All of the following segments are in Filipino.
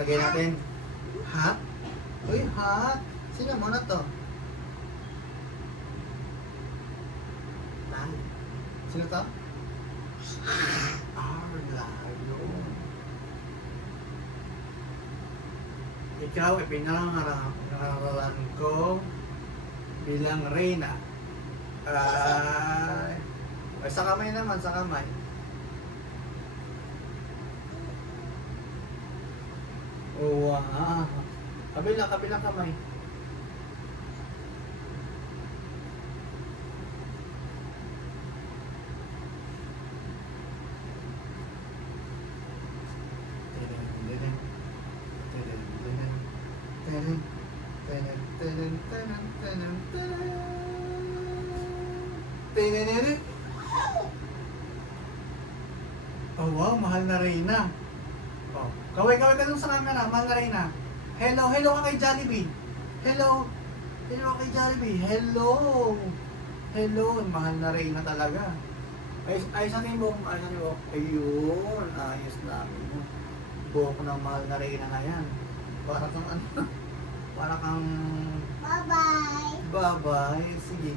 Lagay natin. Hot. Uy, hot. Sino mo na to? Nan. Sino to? Arlayo. Ikaw, ipinangaralan ko bilang Reyna. Ay, sa kamay naman, sa kamay. Oh, wow. Kabilang kamay. Oh wow, mahal na Reyna. Oh, kaway ka dun sa camera, mahal na Reyna. Hello ka kay Jollibee. Hello ka kay Jollibee. Hello, mahal na Reyna talaga. Ayos natin yung buhok, Ayun, ayos namin yung buhok ng mahal na Reyna na yan. Para kang ano, para kang... Bye-bye. Sige.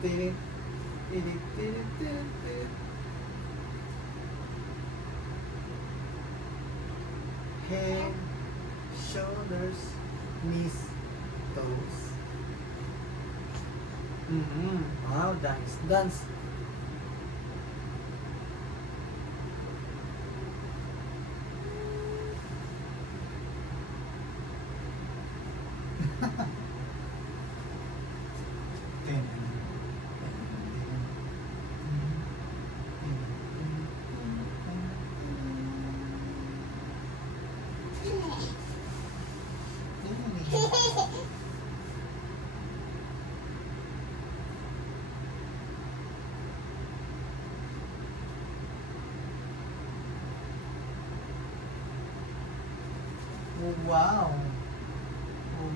Tinin. Head, shoulders, knees, toes. Wow, dance.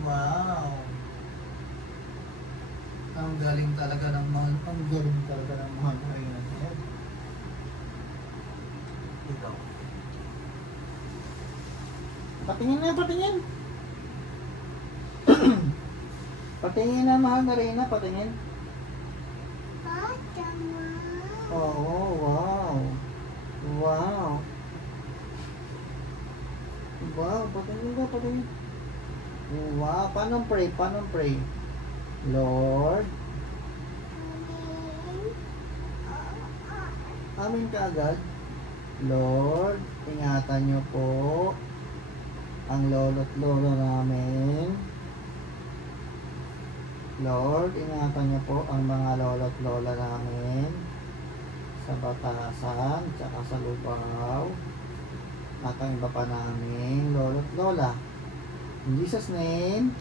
Wow. Ang galing talaga ng mga Reyna. Ikaw. Patingin. Patingin na mahal na Reyna, patingin. Oh, wow. Wow, patingin. Wow, paano pray? Lord. Amin ka agad. Lord, ingatan niyo po ang lolo't lolo namin. Lord, ingatan niyo po ang mga lolo't lola namin sa Batasan, tsaka sa Lubao, at ang iba pa namin lolo't lola. In Jesus' name.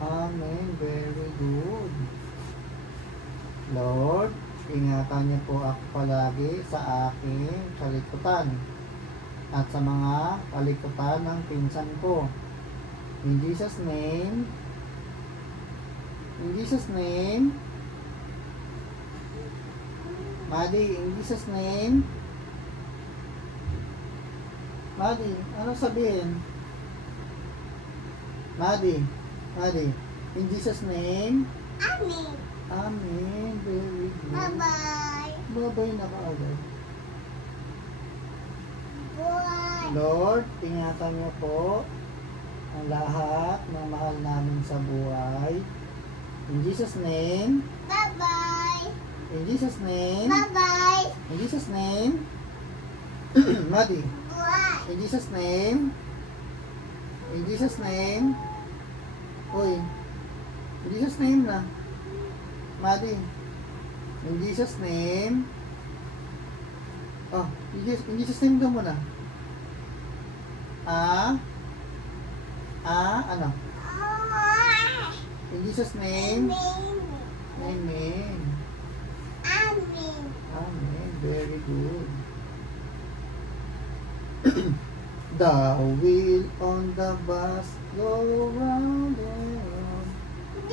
Amen. Very good. Lord, ingatan niyo po ako palagi sa aking kalikutan at sa mga kalikutan ng pinsan ko. In Jesus' name. Maddie, in Jesus' name. Maddie, ano sabihin? Maddie, in Jesus' name. Amen. Very good. Bye-bye na kaagad. Lord, ingatan niyo po ang lahat ng mahal namin sa buhay. In Jesus' name. In Jesus' name. In Jesus' name. Maddie. In Jesus' name. Uy. In Jesus' name na. Maddie. In Jesus' name. Oh, in Jesus' name daw muna. Ano? In Jesus' name. Amen. Very good. The wheel on the bus go round